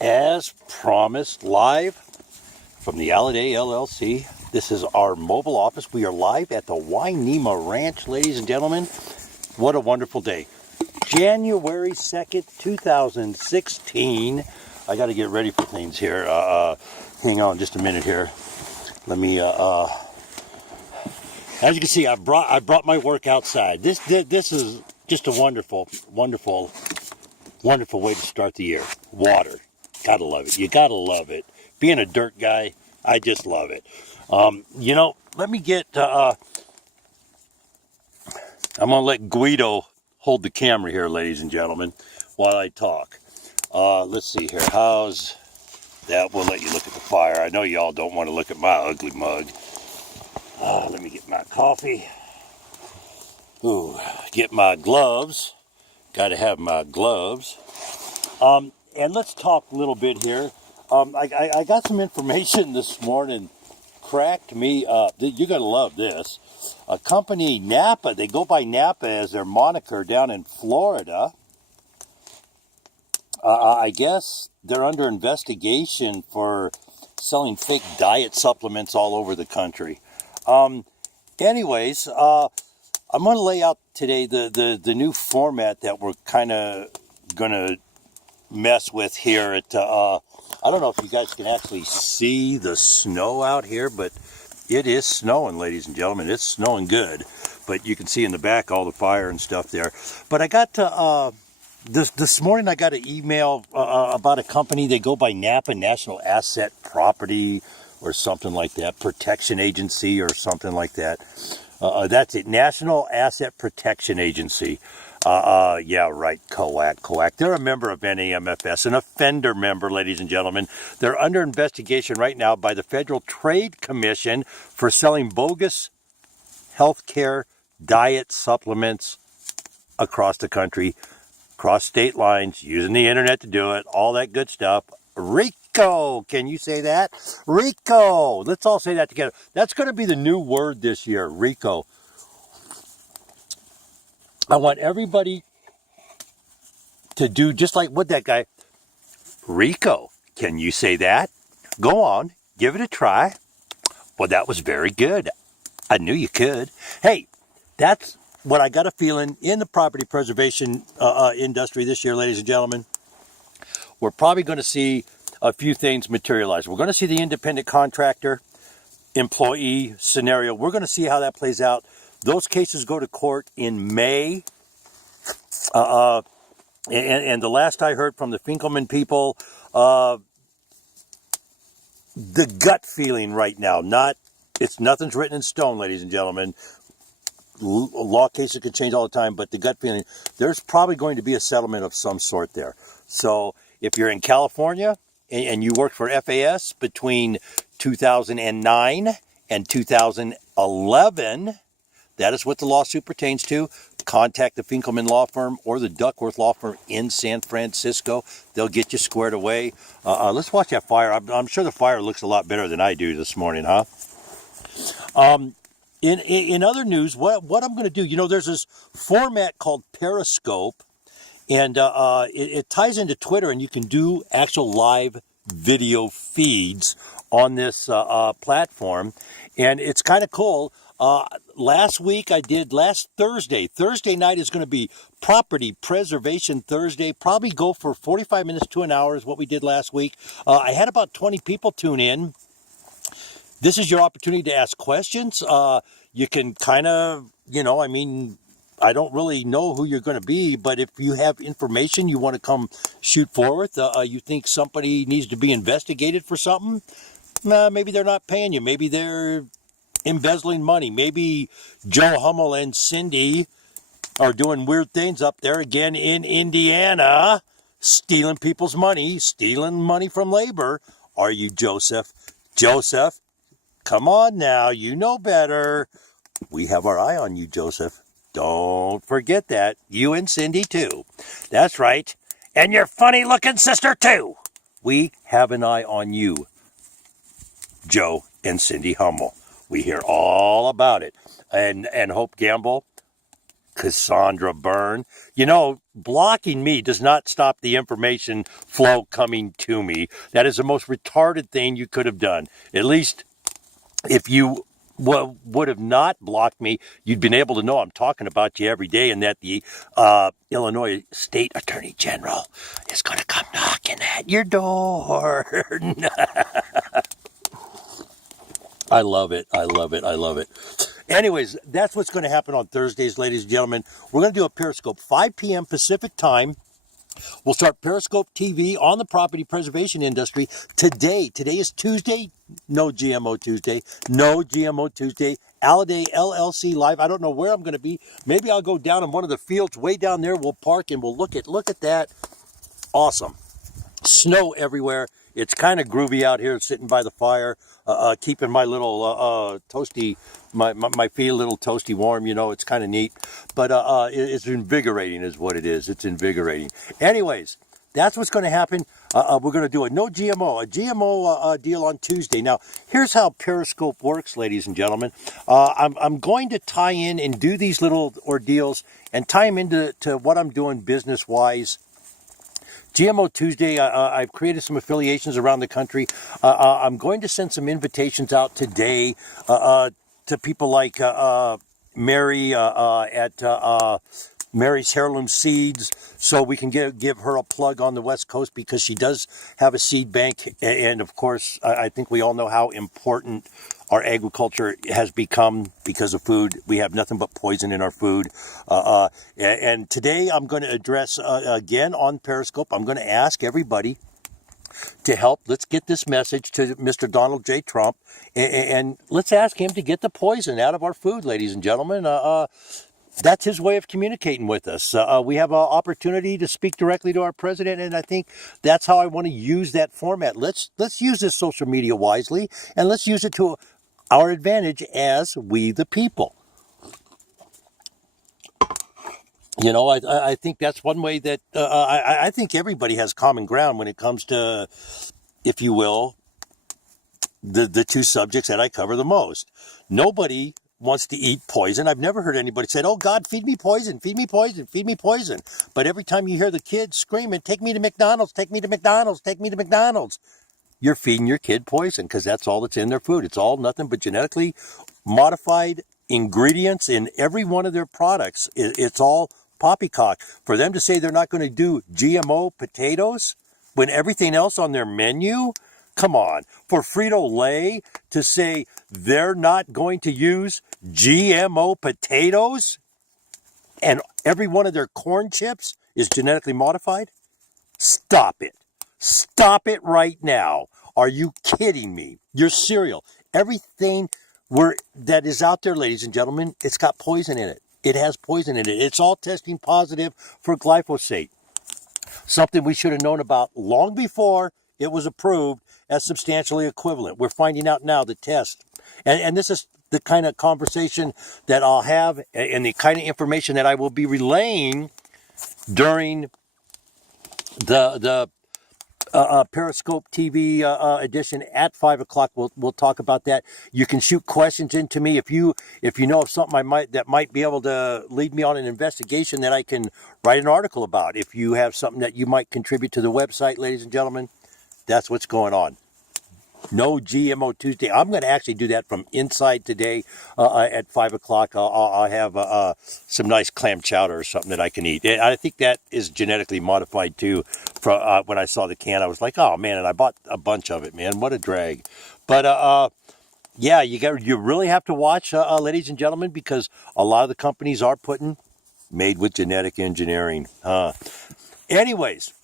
As promised, live from the Alladay LLC. This is our mobile office. We are live at the Wainema Ranch, ladies and gentlemen. What a wonderful day. January 2nd, 2016. I got to get ready for things here. Hang on just a minute here. Let me, as you can see, I brought my work outside. This is just a wonderful way to start the year. Water. Gotta love it. You gotta love it. Being a dirt guy, I just love it. Let me get, I'm gonna let Guido hold the camera here, ladies and gentlemen, while I talk. Let's see here. How's that? We'll let you look at the fire. I know y'all don't want to look at my ugly mug. Let me get my coffee. Ooh, get my gloves. Gotta have my gloves. And let's talk a little bit here. I got some information this morning, cracked me up. You're going to love this. A company, Napa, they go by Napa as their moniker down in Florida. I guess they're under investigation for selling fake diet supplements all over the country. Anyways, I'm going to lay out today the new format that we're kind of going to mess with here at I don't know if you guys can actually see the snow out here, but it is snowing, ladies and gentlemen. It's snowing good, but you can see in the back all the fire and stuff there. But I got to this morning I got an email about a company. They go by Napa, National Asset Property or something like that, Protection Agency or something like that. That's it, National Asset Protection Agency. Yeah, right, COAC. They're a member of NAMFS, an offender member, ladies and gentlemen. They're under investigation right now by the Federal Trade Commission for selling bogus healthcare diet supplements across the country, across state lines, using the internet to do it, all that good stuff. RICO, can you say that? RICO, let's all say that together. That's going to be the new word this year, RICO. I want everybody to do just like what that guy, Rico. Can you say that? Go on, give it a try. Well, that was very good. I knew you could. Hey, that's what I got a feeling in the property preservation industry this year, ladies and gentlemen. We're probably going to see a few things materialize. We're going to see the independent contractor employee scenario. We're going to see how that plays out. Those cases go to court in May. And the last I heard from the Finkelman people, the gut feeling right now, nothing's written in stone, ladies and gentlemen. Law cases can change all the time, but the gut feeling, there's probably going to be a settlement of some sort there. So if you're in California and you worked for FAS between 2009 and 2011, that is what the lawsuit pertains to. Contact the Finkelman Law Firm or the Duckworth Law Firm in San Francisco. They'll get you squared away. Let's watch that fire. I'm sure the fire looks a lot better than I do this morning, huh? In other news, what I'm going to do, there's this format called Periscope, and it ties into Twitter, and you can do actual live video feeds on this platform, and it's kind of cool. Last Thursday night is going to be Property Preservation Thursday. Probably go for 45 minutes to an hour is what we did last week. I had about 20 people tune in. This is your opportunity to ask questions. You can kind of, I don't really know who you're going to be, but if you have information you want to come shoot forward, you think somebody needs to be investigated for something, maybe they're not paying you. Maybe they're embezzling money. Maybe Joe Hummel and Cindy are doing weird things up there again in Indiana, stealing people's money, stealing money from labor. Are you Joseph? Joseph, come on now, you know better. We have our eye on you, Joseph. Don't forget that. You and Cindy too. That's right. And your funny looking sister too. We have an eye on you, Joe and Cindy Hummel. We hear all about it. And Hope Gamble, Cassandra Byrne. You know, blocking me does not stop the information flow coming to me. That is the most retarded thing you could have done. At least if you would have not blocked me, you'd been able to know I'm talking about you every day, and that the Illinois State Attorney General is going to come knocking at your door. I love it. I love it. I love it. Anyways, that's what's going to happen on Thursdays, ladies and gentlemen. We're going to do a Periscope, 5 p.m. Pacific time. We'll start Periscope TV on the property preservation industry today. Today is Tuesday. No GMO Tuesday. No GMO Tuesday. Alladay LLC live. I don't know where I'm going to be. Maybe I'll go down in one of the fields way down there. We'll park and we'll look at that. Awesome. Snow everywhere. It's kind of groovy out here, sitting by the fire, keeping my little toasty, my feet a little toasty warm. You know, it's kind of neat. But it's invigorating is what it is. It's invigorating. Anyways, that's what's going to happen. We're going to do a GMO deal on Tuesday. Now, here's how Periscope works, ladies and gentlemen. I'm going to tie in and do these little ordeals and tie them into what I'm doing business-wise. GMO Tuesday, I've created some affiliations around the country. I'm going to send some invitations out today to people like Mary at Mary's Heirloom Seeds, so we can give her a plug on the West Coast, because she does have a seed bank. And of course, I think we all know how important our agriculture has become because of food. We have nothing but poison in our food. And today I'm going to address, again on Periscope, I'm going to ask everybody to help. Let's get this message to Mr. Donald J. Trump, and let's ask him to get the poison out of our food, ladies and gentlemen. That's his way of communicating with us. We have an opportunity to speak directly to our president, and I think that's how I want to use that format. Let's use this social media wisely, and let's use it to our advantage as we the people. You know, I think that's one way that I think everybody has common ground when it comes to, if you will, the two subjects that I cover the most. Nobody wants to eat poison. I've never heard anybody say, "Oh God, feed me poison, feed me poison, feed me poison." But every time you hear the kids screaming, "Take me to McDonald's, take me to McDonald's, take me to McDonald's," you're feeding your kid poison, because that's all that's in their food. It's all nothing but genetically modified ingredients in every one of their products. It's all poppycock. For them to say they're not going to do GMO potatoes when everything else on their menu, come on. For Frito-Lay to say they're not going to use GMO potatoes and every one of their corn chips is genetically modified? Stop it. Stop it right now. Are you kidding me? Your cereal, everything that is out there, ladies and gentlemen, it's got poison in it. It has poison in it. It's all testing positive for glyphosate. Something we should have known about long before it was approved as substantially equivalent. We're finding out now the test. And this is the kind of conversation that I'll have, and the kind of information that I will be relaying during the Periscope TV edition at 5 o'clock. We'll talk about that. You can shoot questions into me if you know of something that might be able to lead me on an investigation that I can write an article about. If you have something that you might contribute to the website, ladies and gentlemen, that's what's going on. No GMO Tuesday. I'm going to actually do that from inside today at 5 o'clock. I'll have some nice clam chowder or something that I can eat. And I think that is genetically modified too. When I saw the can, I was like, oh man, and I bought a bunch of it, man. What a drag. But yeah, you really have to watch, ladies and gentlemen, because a lot of the companies are putting made with genetic engineering. Anyways.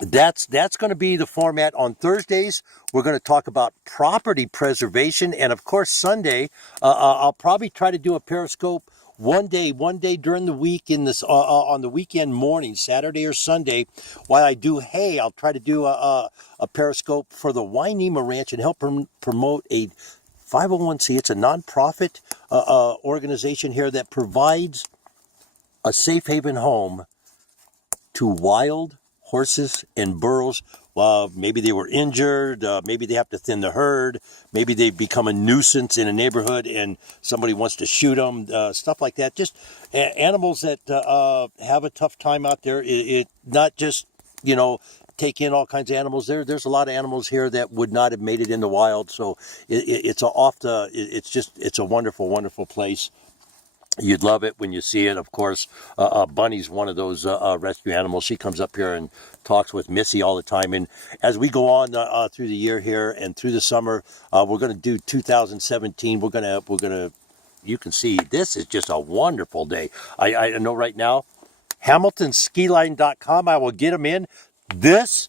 That's going to be the format on Thursdays. We're going to talk about property preservation, and of course Sunday I'll probably try to do a Periscope one day during the week in this on the weekend morning, Saturday or Sunday. While I do hay, I'll try to do a Periscope for the Wainema Ranch and help promote a 501c. It's a nonprofit organization here that provides a safe haven home to wild horses and burros. Maybe they were injured. Maybe they have to thin the herd. Maybe they become a nuisance in a neighborhood and somebody wants to shoot them. Stuff like that. Just animals that have a tough time out there. Not just, take in all kinds of animals. There's a lot of animals here that would not have made it in the wild. So it's a wonderful, wonderful place. You'd love it when you see it. Of course, Bunny's one of those rescue animals. She comes up here and talks with Missy all the time. And as we go on through the year here and through the summer, we're going to do 2017. We're gonna. You can see this is just a wonderful day. I know right now, HamiltonSkiline.com. I will get them in. This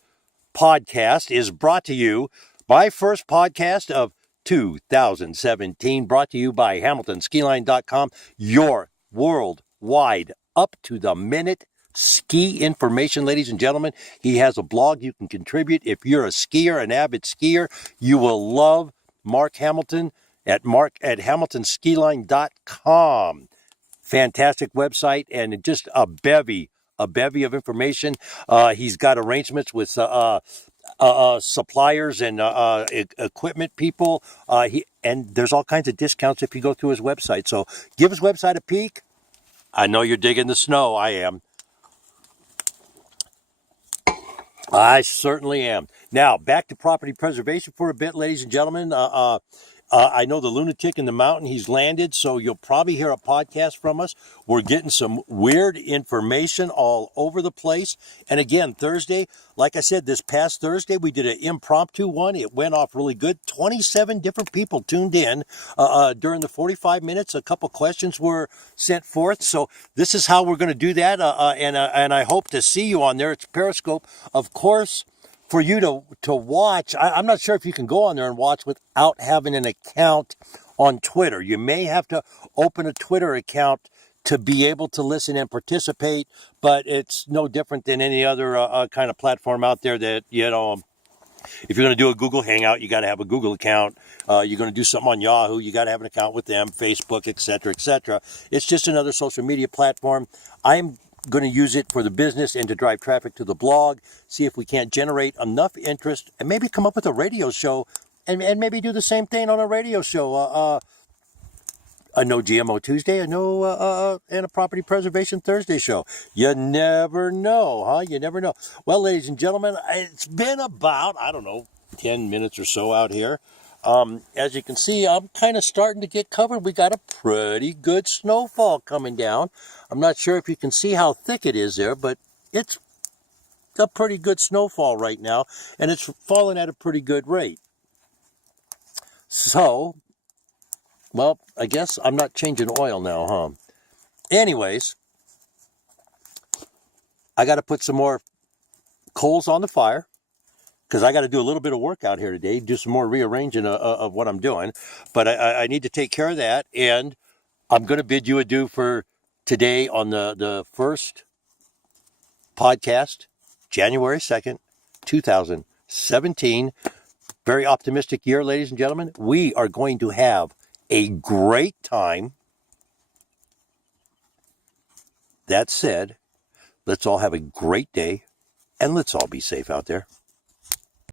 podcast is brought to you, my first podcast of 2017, brought to you by HamiltonSkiline.com, your worldwide, up-to-the-minute ski information, ladies and gentlemen. He has a blog you can contribute. If you're a skier, an avid skier, you will love Mark Hamilton at HamiltonSkiline.com. Fantastic website and just a bevy of information. He's got arrangements with suppliers and equipment people. And there's all kinds of discounts if you go through his website. So give his website a peek. I know you're digging the snow. I am. I certainly am. Now, back to property preservation for a bit, ladies and gentlemen. I know the lunatic in the mountain, he's landed, so you'll probably hear a podcast from us. We're getting some weird information all over the place. And again, Thursday, like I said, this past Thursday, we did an impromptu one. It went off really good. 27 different people tuned in during the 45 minutes. A couple questions were sent forth. So this is how we're going to do that. And I hope to see you on there. It's Periscope. Of course, for you to watch, I'm not sure if you can go on there and watch without having an account on Twitter. You may have to open a Twitter account to be able to listen and participate, but it's no different than any other kind of platform out there that, if you're going to do a Google Hangout, you got to have a Google account. You're going to do something on Yahoo, you got to have an account with them, Facebook, etc., etc. It's just another social media platform. I'm going to use it for the business and to drive traffic to the blog, see if we can't generate enough interest and maybe come up with a radio show and maybe do the same thing on a radio show. A No GMO Tuesday, and a Property Preservation Thursday show. You never know, huh? You never know. Well, ladies and gentlemen, it's been about, 10 minutes or so out here. As you can see, I'm kind of starting to get covered. We got a pretty good snowfall coming down. I'm not sure if you can see how thick it is there, but it's a pretty good snowfall right now, and it's falling at a pretty good rate. So, well, I guess I'm not changing oil now, huh? Anyways, I got to put some more coals on the fire because I got to do a little bit of work out here today, do some more rearranging of what I'm doing. But I need to take care of that, and I'm going to bid you adieu for today on the first podcast, January 2nd, 2017. Very optimistic year, ladies and gentlemen. We are going to have a great time. That said, let's all have a great day, and let's all be safe out there.